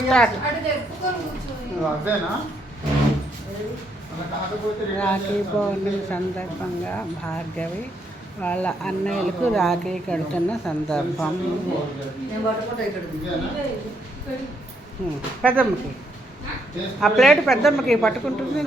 Start. అవేనా రాఖీ పౌర్ణమి సందర్భంగా భార్గవి వాళ్ళ అన్నయ్యలకు రాఖీ కడుతున్న సందర్భం. పెద్దమ్మకి ఆ ప్లేట్ పెద్దమ్మకి పట్టుకుంటుంది.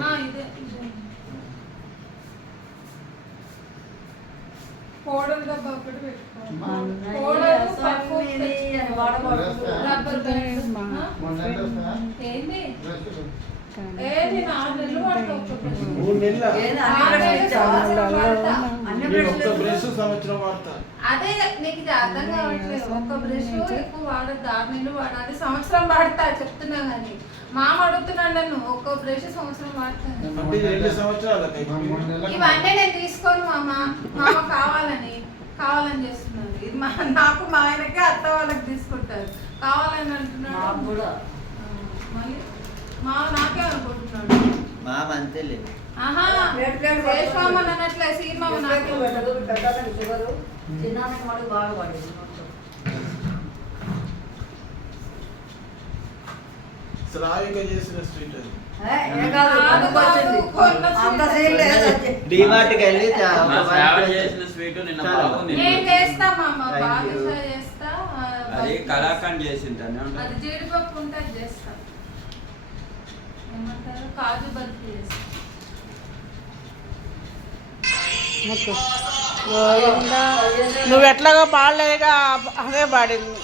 అదే నీకు అర్థం కావట్లేదు. ఒక్క బ్రష్ ఎక్కువ వాడద్దు, 6 నెలలు వాడాలి. సంవత్సరం వాడతా చెప్తున్నా కానీ మామ అడుగుతున్నాడు నన్ను, ఒక్క బ్రష్ సంవత్సరం వాడతాను. ఇవన్నీ నేను తీసుకోను మామ కావాలని చేస్తున్నాను. ఇది నాకు మా ఆయనకే అత్త వాళ్ళకి తీసుకుంటారు కావాలని అంటున్నాడు. మళ్ళీ మా నాకే అనుకుంటున్నాడు ఆహా మామ అన్నట్లే సీమామ నాకే డిమార్ట్కి వెళ్ళి నేను చేస్తా మామ బాదుషా చేస్తా, అది కలాకండ్ చేసింటాను. అది జీడిపప్పు ఉంటే చేస్తా, ఏమంటారు కాజు బర్ఫీ చేస్తా. నువ్వు ఎట్లాగో పాడలేదుగా అదే పాడింది.